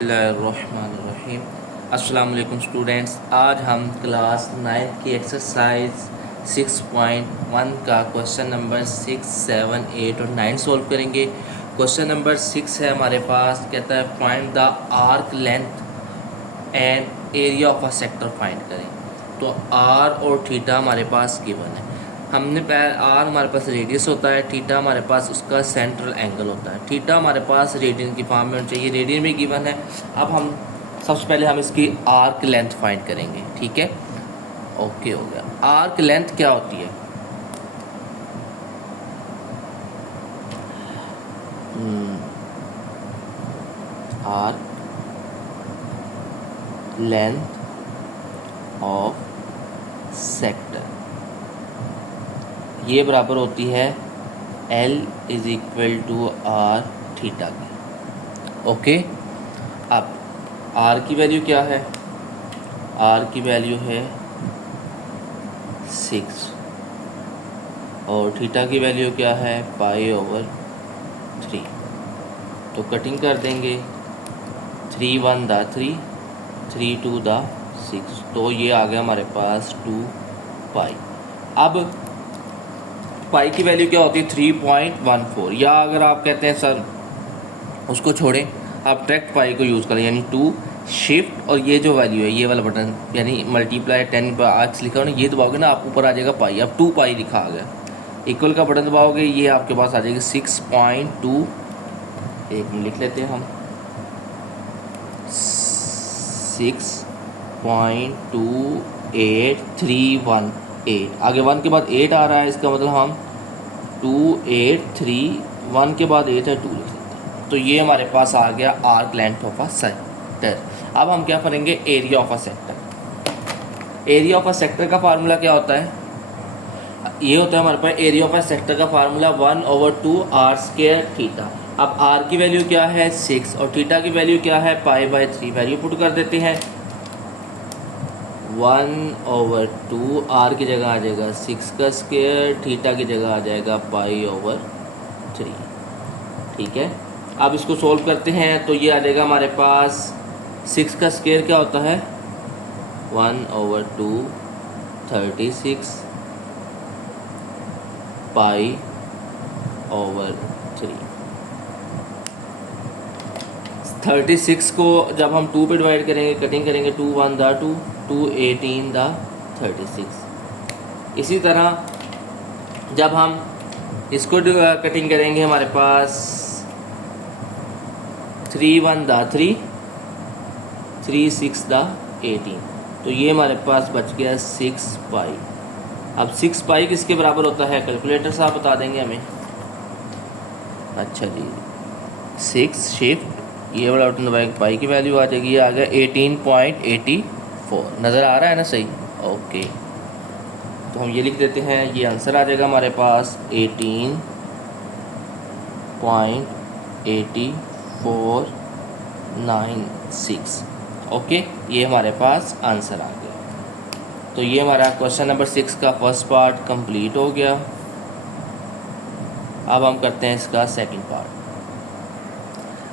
बिस्मिल्लाहिर्रहमानिर्रहीम। अस्सलाम वालेकुम स्टूडेंट्स, आज हम क्लास 9 की एक्सरसाइज 6.1 का क्वेश्चन नंबर 6, 7, 8 और 9 सॉल्व करेंगे। क्वेश्चन नंबर 6 है हमारे पास, कहता है find the arc length and area of a sector find करें। तो आर और थीटा हमारे पास गिवन है। हमने आर हमारे पास रेडियस होता है, थीटा हमारे पास उसका सेंट्रल एंगल होता है। थीटा हमारे पास रेडियन की फॉर्म में होना चाहिए, रेडियन भी गिवन है। अब हम सबसे पहले हम इसकी आर्क लेंथ फाइंड करेंगे, ठीक है। ओके हो गया। आर्क लेंथ क्या होती है? आर्क लेंथ ऑफ सेक्टर ये बराबर होती है L is equal to r theta की। ओके, अब R की वैल्यू क्या है? R की वैल्यू है 6 और थीटा की वैल्यू क्या है? π/3। तो कटिंग कर देंगे, 3 1 दा 3, 3 2 दा 6, तो ये आ गया हमारे पास 2 पाई। अब पाई की वैल्यू क्या होती है? 3.14। या अगर आप कहते हैं सर उसको छोड़ें, आप डायरेक्ट पाई को यूज़ करें, यानी 2 शिफ्ट और ये जो वैल्यू है, ये वाला बटन यानी मल्टीप्लाई 10 पर आर्क्स लिखा हो ना, ये दबाओगे ना, आप ऊपर आ जाएगा पाई। अब 2 पाई लिखा आ गया। इक्वल का बटन दबाओगे, ये आपके पास आ जाएगी 6.2। एक मिनट लिख लेते हैं हम, 6.28318। आगे 1 के बाद 8 आ रहा है, इसका मतलब हम 2831 के बाद 8 है 2 लिख सकते हैं। तो ये हमारे पास आ गया arc length of a sector. अब हम क्या करेंगे? Area of a sector. Area of a sector का फार्मूला क्या होता है? ये होता है हमारे पास एरिया ऑफ अ सेक्टर का फार्मूला 1/2 आर स्क्वायर थीटा। अब आर की वैल्यू क्या है? 6 और थीटा की वैल्यू क्या है? π/3। वैल्यू पुट कर देते हैं, 1/2 आर की जगह आ जाएगा 6 का स्क्वायर, थीटा की जगह आ जाएगा π/3, ठीक है। अब इसको सोल्व करते हैं तो ये आ जाएगा हमारे पास 6 का स्क्वायर क्या होता है? 1/2 36 π/3। 36 को जब हम 2 पे डिवाइड करेंगे, कटिंग करेंगे, 2 1 दा 2, 2 18 दा 36। इसी तरह जब हम इसको कटिंग करेंगे, हमारे पास 3 1 दा 3, 3 6 दा 18, तो ये हमारे पास बच गया 6 पाई। अब 6 पाई किसके बराबर होता है? कैलकुलेटर साहब बता देंगे हमें। अच्छा जी, 6 शिफ्ट ये वाला बटन दबाएंगे, पाई की वैल्यू आ जाएगी, ये आ गया 18.84। नज़र आ रहा है ना सही? ओके, तो हम ये लिख देते हैं, ये आंसर आ जाएगा हमारे पास 18.8496। ओके, ये हमारे पास आंसर आ गया। तो ये हमारा क्वेश्चन नंबर 6 का फर्स्ट पार्ट कंप्लीट हो गया। अब हम करते हैं इसका सेकंड पार्ट।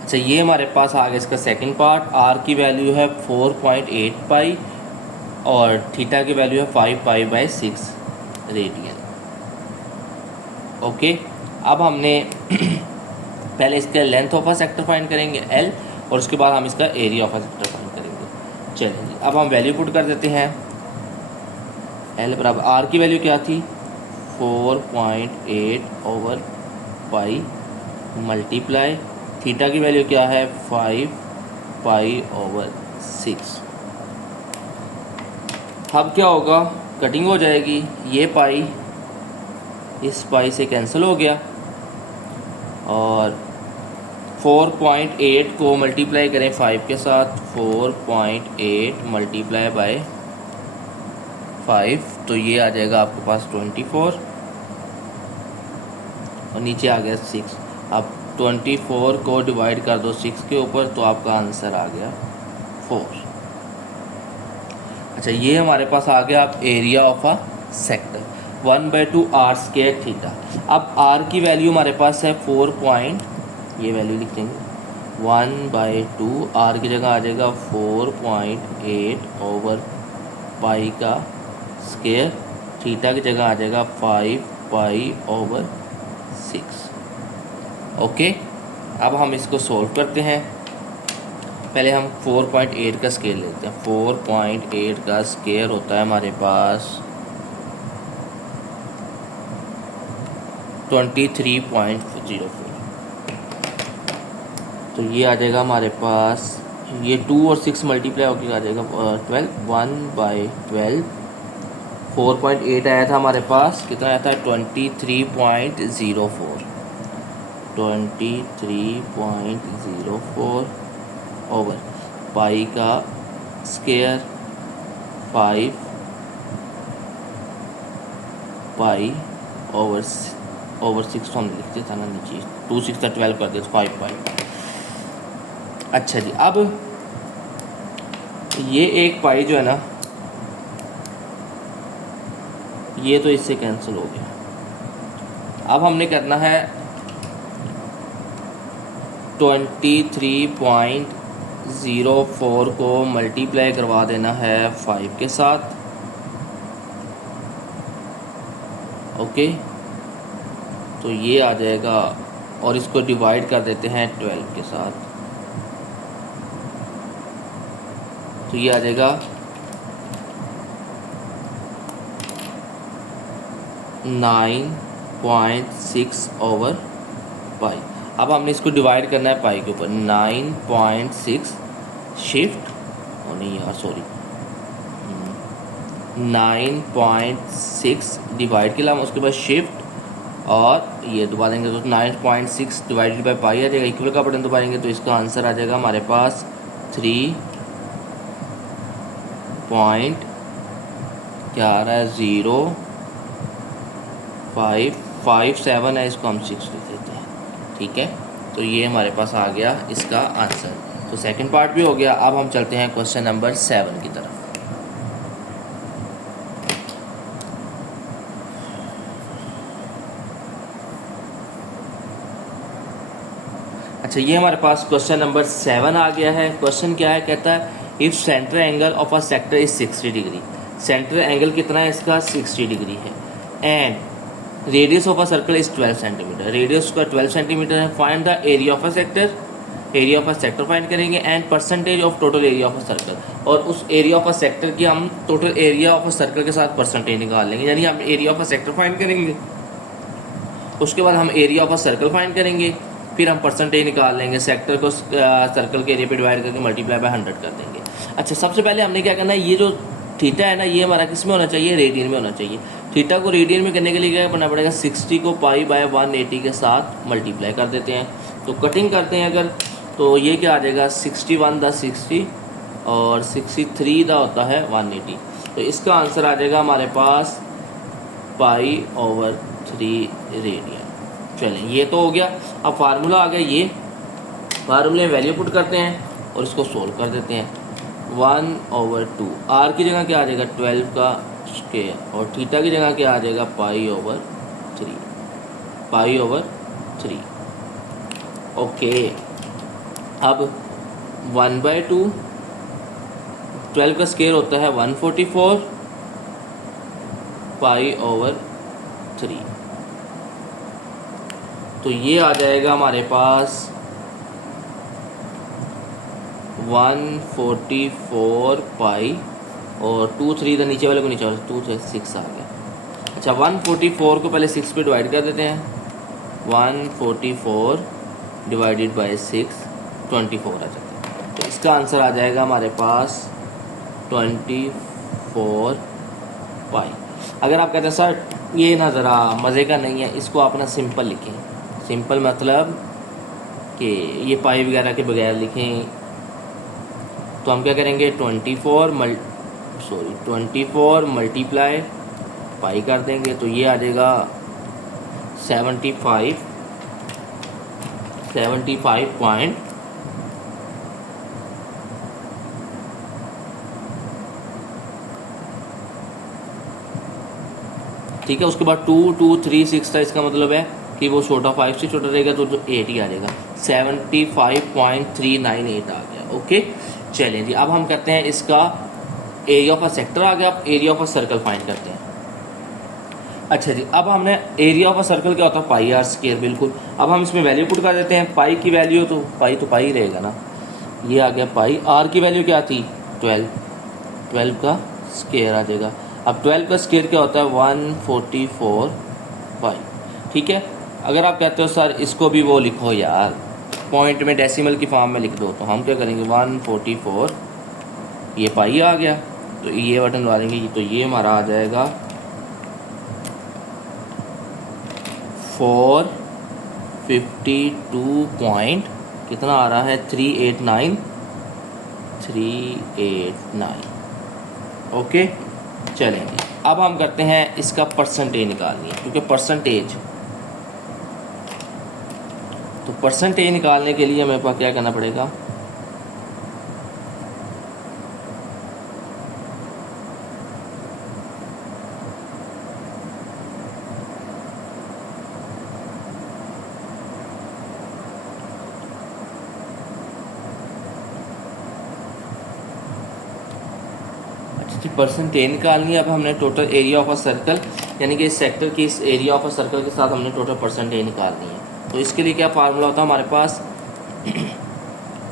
अच्छा, ये हमारे पास आ गया इसका सेकंड पार्ट। आर की वैल्यू है 4.8 पाई और थीटा की वैल्यू है 5 π/6 रेडियन। ओके, अब हमने पहले इसका लेंथ ऑफ अ सेक्टर फाइंड करेंगे L, और उसके बाद हम इसका एरिया ऑफ अ सेक्टर फाइंड करेंगे। चलिए, अब हम वैल्यू पुट कर देते हैं। L बराबर आर की वैल्यू क्या थी? 4.8/पाई मल्टीप्लाई थीटा की वैल्यू क्या है? 5 π/6। अब क्या होगा? कटिंग हो जाएगी, ये पाई इस पाई से कैंसिल हो गया और 4.8 को मल्टीप्लाई करें 5 के साथ, 4.8 मल्टीप्लाई बाय 5, तो ये आ जाएगा आपके पास 24 और नीचे आ गया 6। अब 24 को डिवाइड कर दो 6 के ऊपर, तो आपका आंसर आ गया 4। अच्छा, ये हमारे पास आ गया अब area of a sector, 1/2 r square theta. अब आर की वैल्यू हमारे पास है 4 पॉइंट, ये वैल्यू लिख देंगे 1/2, आर की जगह आ जाएगा 4.8/पाई का स्क्वायर, थीटा की जगह आ जाएगा 5π/6। ओके, अब हम इसको सॉल्व करते हैं। पहले हम 4.8 का स्क्वायर लेते हैं। 4.8 का स्क्वायर होता है हमारे पास 23.04। तो ये आ जाएगा हमारे पास, ये 2 और 6 मल्टीप्लाई होकर आ जाएगा 12, 1/12। 4.8 आया था हमारे पास, कितना आया था 23.04, 23.04 ओवर पाई का स्क्वायर 5π/6 तो हम लिखते था ना नीचे, 2 6 12 कर देते 5π। अच्छा जी, अब ये एक पाई जो है ना, ये तो इससे कैंसिल हो गया। अब हमने करना है 23.04 को मल्टीप्लाई करवा देना है 5 के साथ। ओके, तो ये आ जाएगा, और इसको डिवाइड कर देते हैं 12 के साथ। तो ये आ जाएगा 9.6/पाई। अब हमने इसको डिवाइड करना है पाई के ऊपर। 9.6 शिफ्ट, और नहीं यार सॉरी, 9.6 डिवाइड के लिए हम उसके बाद शिफ्ट और ये दबा देंगे तो 9.6 डिवाइडेड बाई पाई आ जाएगा। इक्वल का बटन दबाएंगे तो इसका आंसर आ जाएगा हमारे पास 3.057 है, इसको हम 6 लिख देते हैं। ठीक है, तो ये हमारे पास आ गया इसका आंसर। तो सेकंड पार्ट भी हो गया। अब हम चलते हैं क्वेश्चन नंबर 7 की तरफ। अच्छा, ये हमारे पास क्वेश्चन नंबर 7 आ गया है। क्वेश्चन क्या है, कहता है if centre angle of a sector is 60 degree. Centre angle कितना है इसका, 60 डिग्री है। And radius of a circle is 12 centimetre. Radius का 12 सेंटीमीटर है। Find the area of a sector. Area of a sector फाइंड करेंगे and percentage of total area of a circle. और उस एरिया ऑफ अ सेक्टर की हम total area of a circle के साथ परसेंटेज निकाल लेंगे। यानी हम एरिया ऑफ अ सेक्टर फाइंड करेंगे, उसके बाद हम area of a circle find करेंगे, फिर हम परसेंटेज निकाल लेंगे। सेक्टर को सर्कल के एरिया पे डिवाइड करके मल्टीप्लाई बाय 100 कर देंगे। अच्छा, सबसे पहले हमने क्या करना है, ये जो थीटा है ना, ये हमारा किस में होना चाहिए, रेडियन में होना चाहिए। थीटा को रेडियन में करने के लिए क्या करना पड़ेगा, 60 को π/180 के साथ मल्टीप्लाई कर देते हैं। तो कटिंग करते हैं अगर, तो ये क्या आ जाएगा, 61 दा 60 और 63 दा होता है 180। तो इसका आंसर आ जाएगा हमारे पास π/3 रेडियन। चलें, ये तो हो गया। अब फार्मूला आ गया, ये फार्मूले में वैल्यू पुट करते हैं और इसको सोल्व कर देते हैं। 1/2, आर की जगह क्या आ जाएगा 12 का स्क्वायर, और थीटा की जगह क्या आ जाएगा π/3। ओके, अब 1/2, 12 का स्क्वायर होता है 144 π/3। तो ये आ जाएगा हमारे पास 144 पाई, और 2 3 तो नीचे वाले को नीचे वाले 2 से 6 आ गया। अच्छा, 144 को पहले 6 पे डिवाइड कर देते हैं। 144 डिवाइडेड बाय 6 24 आ जाता है। तो इसका आंसर आ जाएगा हमारे पास 24 पाई। अगर आप कहते हैं सर ये ना ज़रा मज़े का नहीं है, इसको आप ना सिंपल लिखें। सिंपल मतलब कि ये पाई वगैरह के बगैर लिखें, तो हम क्या करेंगे 24 मल्टीप्लाई पाई कर देंगे। तो ये आ जाएगा 75 पॉइंट, ठीक है। उसके बाद 2 2 3 6 था, इसका मतलब है कि वो छोटा 5 से छोटा रहेगा तो 8 ही आ जाएगा। 75.398 आ गया। ओके, चलिए जी, अब हम करते हैं इसका एरिया ऑफ अ सेक्टर आ गया। अब area of a circle find करते हैं। अच्छा जी, अब हमने एरिया ऑफ अ सर्कल क्या होता है, पाई आर स्क्वायर, बिल्कुल। अब हम इसमें वैल्यू पुट कर देते हैं। पाई की वैल्यू तो पाई रहेगा ना, ये आ गया पाई। आर की वैल्यू क्या थी, 12 का स्क्वायर आ जाएगा। अब 12 का स्क्वायर क्या होता है, 144 पाई। ठीक है, अगर आप कहते हो सर इसको भी वो लिखो यार, पॉइंट में डेसिमल की फॉर्म में लिख दो, तो हम क्या करेंगे, 144, ये पाई आ गया, तो ये बटन डालेंगे, तो ये हमारा आ जाएगा 452 पॉइंट कितना आ रहा है, 389। ओके, चलेंगे। अब हम करते हैं इसका परसेंटेज निकालनी है, क्योंकि परसेंटेज निकालने के लिए हमें पास क्या करना पड़ेगा, परसेंटेज निकालनी है। अब हमने total area of a circle, यानी कि इस सेक्टर की इस एरिया ऑफ अ सर्कल के साथ हमने टोटल परसेंटेज निकालनी है। तो इसके लिए क्या फार्मूला होता है हमारे पास,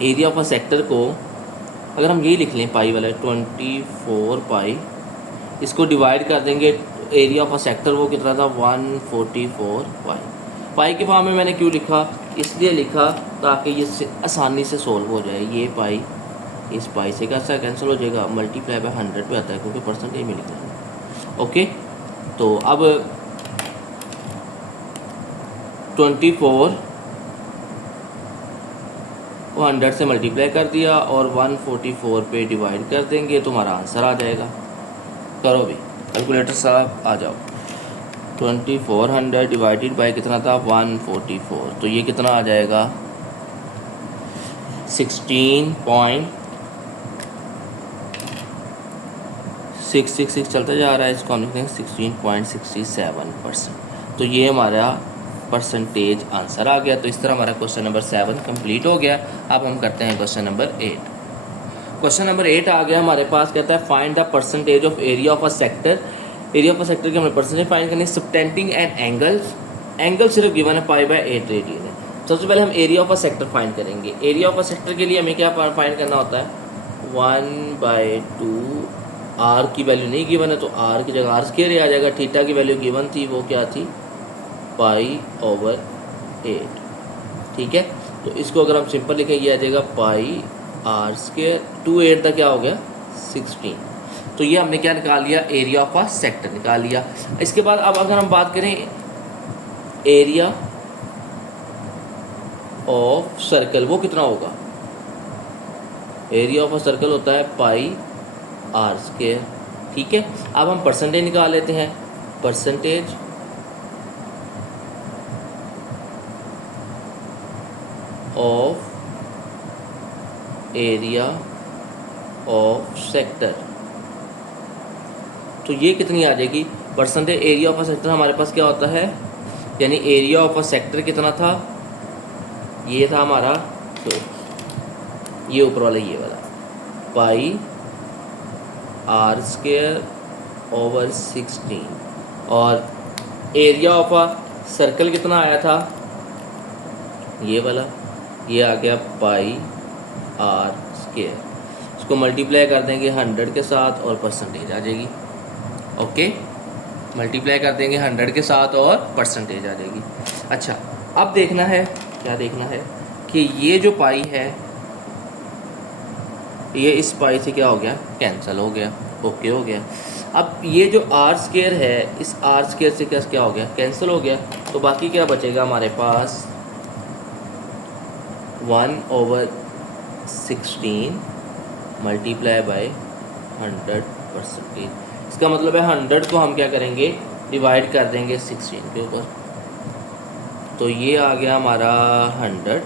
एरिया ऑफ अ सेक्टर को अगर हम यही लिख लें, पाई वाला 24 पाई, इसको डिवाइड कर देंगे, एरिया ऑफ अ सेक्टर वो कितना था, 144 पाई। पाई के फॉर्म में मैंने क्यों लिखा, इसलिए लिखा ताकि ये आसानी से सोल्व हो जाए। ये पाई इस पाई से कैसा कैंसिल हो जाएगा, मल्टीप्लाई बाय 100 पे आता है, क्योंकि परसेंटेज में लिखा है। ओके, तो अब 24 को 100 से मल्टीप्लाई कर दिया और 144 पे डिवाइड कर देंगे, तो हमारा आंसर आ जाएगा। करो भी कैलकुलेटर साहब, आ जाओ। 2400 डिवाइडेड बाय कितना था, 144, तो ये कितना आ जाएगा, 16.666 चलता जा रहा है, इसको हम लिखते हैं 16.67%। तो ये हमारा परसेंटेज आंसर आ गया। तो इस तरह हमारा क्वेश्चन नंबर 7 कंप्लीट हो गया। अब हम करते हैं क्वेश्चन नंबर 8। क्वेश्चन नंबर 8 आ गया हमारे पास, कहता है find the percentage of area of a sector. Area of a sector की हमें परसेंटेज फाइंड करनी है, सबटेंडिंग एंड एंगल्स। एंगल सिर्फ गिवन है पाई बाय 8 रेडियन है। सबसे पहले हम एरिया ऑफ अ सेक्टर फाइंड करेंगे। एरिया ऑफ अ सेक्टर के लिए हमें क्या फाइंड करना होता है, 1/2, आर की वैल्यू नहीं गिवन है तो आर की जगह आर स्क्वायर आ जाएगा। थीटा की वैल्यू गिवन थी, वो क्या थी, पाई/8। ठीक है, तो इसको अगर हम सिंपल लिखेंगे आ जाएगा पाई आर स्क्वायर, 2/8 का क्या हो गया, 16। तो ये हमने क्या निकाल लिया, एरिया ऑफ अ सेक्टर निकाल लिया। इसके बाद अब अगर हम बात करें एरिया ऑफ सर्कल, वो कितना होगा, एरिया ऑफ अ सर्कल होता है पाई आर स्क्वायर। ठीक है, अब हम परसेंटेज निकाल लेते हैं। Percentage of area of sector, तो ये कितनी आ जाएगी, percentage area of a sector हमारे पास क्या होता है, यानी एरिया ऑफ अ सेक्टर कितना था, ये था हमारा, तो ये ऊपर वाला ये वाला पाई आर स्क्वायर ओवर 16, और एरिया ऑफ अ सर्कल कितना आया था, ये वाला, ये आ गया पाई आर स्क्वायर। इसको मल्टीप्लाई कर देंगे 100 के साथ और परसेंटेज आ जाएगी। ओके, मल्टीप्लाई कर देंगे 100 के साथ और परसेंटेज आ जाएगी। अच्छा, अब देखना है, क्या देखना है कि ये जो पाई है ये इस पाई से क्या हो गया, कैंसिल हो गया। ओके हो गया। अब ये जो आर स्क्वायर है, इस आर स्क्वायर से क्या हो गया, कैंसिल हो गया। तो बाकी क्या बचेगा हमारे पास, 1/16 मल्टीप्लाई बाय 100 परसेंटेज। इसका मतलब है 100 को हम क्या करेंगे, डिवाइड कर देंगे 16 के ऊपर, तो ये आ गया हमारा 100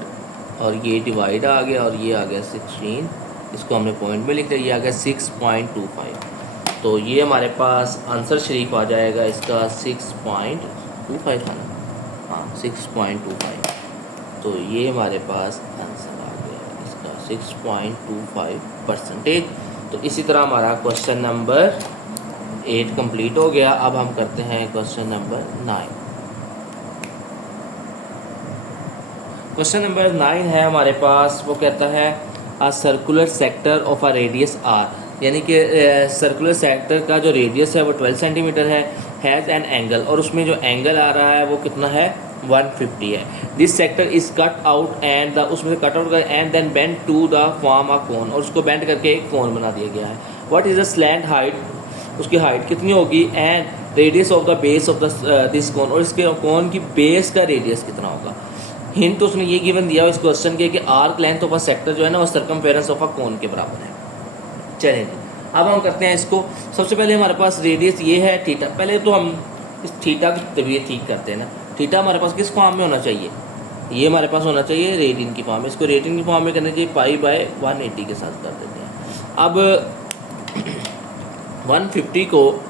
और ये डिवाइड आ गया और ये आ गया 16। इसको हमने पॉइंट में लिख दिया, ये आ गया 6.25। तो ये हमारे पास आंसर शरीफ आ जाएगा इसका 6.25 था ना, हाँ 6.25। तो तो ये हमारे पास आंसर आ गया इसका 6.25%। तो इसी तरह हमारा क्वेश्चन नंबर 8 कंप्लीट हो गया। अब हम करते हैं क्वेश्चन नंबर 9। क्वेश्चन नंबर 9 है हमारे पास, वो कहता है a circular sector of a radius r, यानी कि सर्कुलर सेक्टर का जो रेडियस है वो 12 सेंटीमीटर है, हैज़ एन एंगल, और उसमें जो एंगल आ रहा है वो कितना है 150 है। This sector is cut out and the, उसमें से कट आउट कर and then bend to the form a cone, और उसको बेंड करके एक कोन बना दिया गया है। What is the slant height, उसकी हाइट कितनी होगी, and radius of the base of the this cone, और इसके कोन की बेस का रेडियस कितना होगा। हिंट तो उसने ये गिवन दिया इस क्वेश्चन के कि arc length of a sector जो है ना वो सर्कमफेरेंस ऑफ अ कोन के बराबर है। चलिए अब हम करते हैं इसको। सबसे पहले हमारे पास रेडियस ये है थीटा। तभी तो हम इस थीटा की तबीयत ठीक करते हैं ना। थीटा हमारे पास किस फॉर्म में होना चाहिए, ये हमारे पास होना चाहिए रेडियन की फॉर्म में। इसको रेडियन की फॉर्म में करना चाहिए π/180 के साथ कर देते हैं। अब 150 को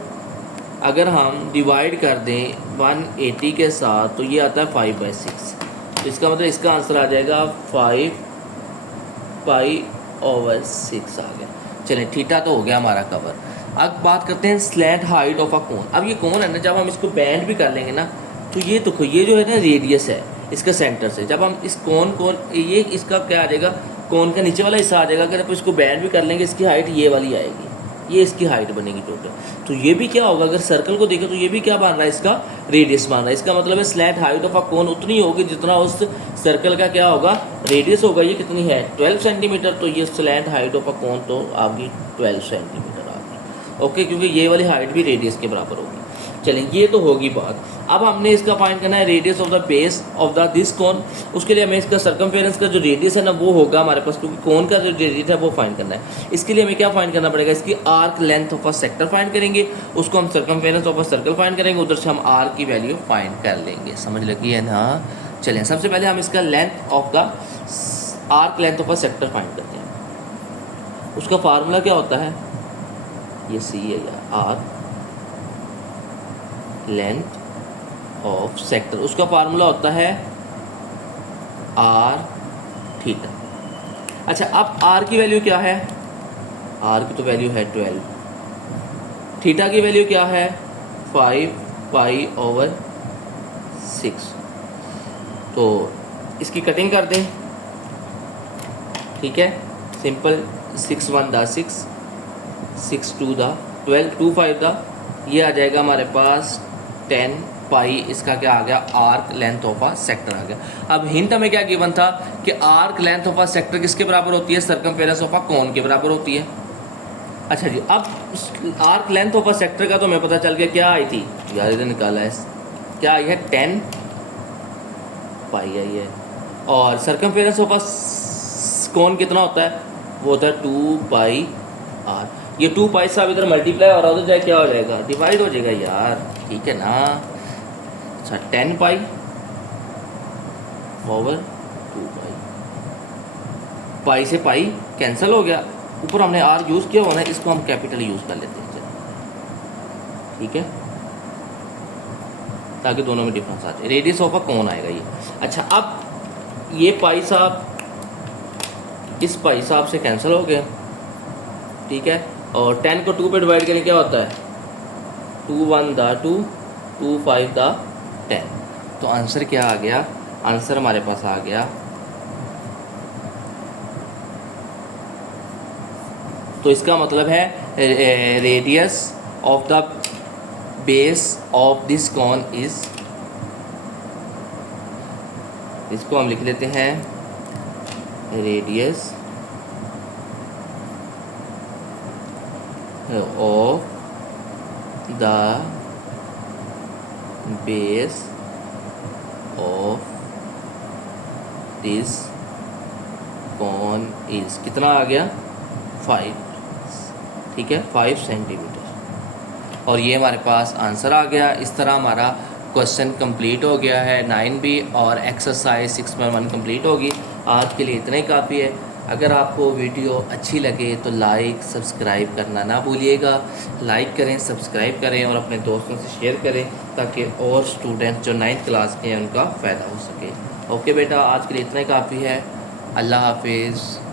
अगर हम डिवाइड कर दें 180 के साथ तो ये आता है 5/6। तो इसका मतलब इसका आंसर आ जाएगा 5π/6 आ गया। चलिए थीटा तो हो गया हमारा कवर। अब बात करते हैं स्लैंट हाइट ऑफ अ कोन। अब ये कोन है ना, जब हम इसको बैंड भी कर लेंगे ना तो ये तो ये जो है ना रेडियस है इसका सेंटर से, जब हम इस कोन ये इसका क्या आ जाएगा, कोन का नीचे वाला हिस्सा आ जाएगा। अगर आप इसको बैंड भी कर लेंगे इसकी हाइट ये वाली आएगी, ये इसकी हाइट बनेगी टोटल। तो ये भी क्या होगा, अगर सर्कल को देखें तो ये भी क्या बन रहा है, इसका रेडियस बन रहा है। इसका मतलब है स्लैंट हाइट ऑफ अ कोन उतनी होगी जितना उस सर्कल का क्या होगा, रेडियस होगा। ये कितनी है 12 सेंटीमीटर, तो ये स्लैंट हाइट ऑफ अ कोन तो आपकी 12 सेंटीमीटर आ गई। ओके, क्योंकि ये वाली हाइट भी रेडियस के बराबर होगी। चलिए ये तो होगी बात। अब हमने इसका फाइंड करना है radius of the base of the this cone. उसके लिए हमें इसका सर्कमफेरेंस का जो रेडियस है ना वो होगा हमारे पास, क्योंकि कोन का जो रेडियस है वो फाइंड करना है। इसके लिए हमें क्या फाइंड करना पड़ेगा, इसकी arc length of a sector फाइंड करेंगे, उसको हम circumference of a circle find करेंगे, उधर से हम आर की वैल्यू फाइंड कर लेंगे। समझ लगी है ना। चलिए सबसे पहले हम इसका length of the arc length of a sector find करते हैं। उसका फार्मूला क्या होता है, ये सी है यार, आर्क लेंथ ऑफ सेक्टर, उसका फार्मूला होता है आर थीटा। अच्छा अब आर की वैल्यू क्या है, आर की तो वैल्यू है 12, थीटा की वैल्यू क्या है 5π/6। तो इसकी कटिंग कर दें, ठीक है, सिंपल 6 1 दा 6, 6 2 दा 12, 2 5 दा, ये आ जाएगा हमारे पास 10 पाई। इसका क्या आ गया, arc length of a sector आ गया। अब हिंट हमें क्या गिवन था कि arc length of a sector किसके बराबर होती है, सर्कमफेरेंस ऑफ आ कोन के बराबर होती है। अच्छा जी, अब arc length of a sector का तो हमें पता चल गया, क्या आई थी यार, इधर निकाला है, क्या आई है 10 पाई आई है। और सर्कमफेरेंस ऑफ आ कोन कितना होता है, वो होता है 2πr। ये 2π साहब इधर मल्टीप्लाई और उधर जाए क्या हो जाएगा, डिवाइड हो जाएगा यार, ठीक है ना। अच्छा 10π/2π, पाई से पाई कैंसिल हो गया, ऊपर हमने आर यूज़ किया हुआ ना, इसको हम कैपिटल यूज़ कर लेते हैं, ठीक है, ताकि दोनों में डिफरेंस आ जाए। रेडियस ऑफ अ कोन आएगा ये। अच्छा अब ये पाई साहब इस पाई साहब से कैंसिल हो गया, ठीक है, और 10 को 2 पे डिवाइड करें क्या होता है 2 1 दा 2, 2 5 दा 10। तो आंसर क्या आ गया, आंसर हमारे पास आ गया, तो इसका मतलब है radius of the base of this cone is, इसको हम लिख लेते हैं radius of the base of this cone is, कितना आ गया 5, ठीक है, 5 सेंटीमीटर। और ये हमारे पास आंसर आ गया। इस तरह हमारा क्वेश्चन कंप्लीट हो गया है 9B और एक्सरसाइज 6.1 कंप्लीट होगी। आज के लिए इतना ही काफ़ी है। अगर आपको वीडियो अच्छी लगे तो लाइक सब्सक्राइब करना ना भूलिएगा। लाइक करें, सब्सक्राइब करें और अपने दोस्तों से शेयर करें ताकि और स्टूडेंट जो 9th क्लास के हैं उनका फ़ायदा हो सके। ओके बेटा, आज के लिए इतना ही काफ़ी है। अल्लाह हाफिज़।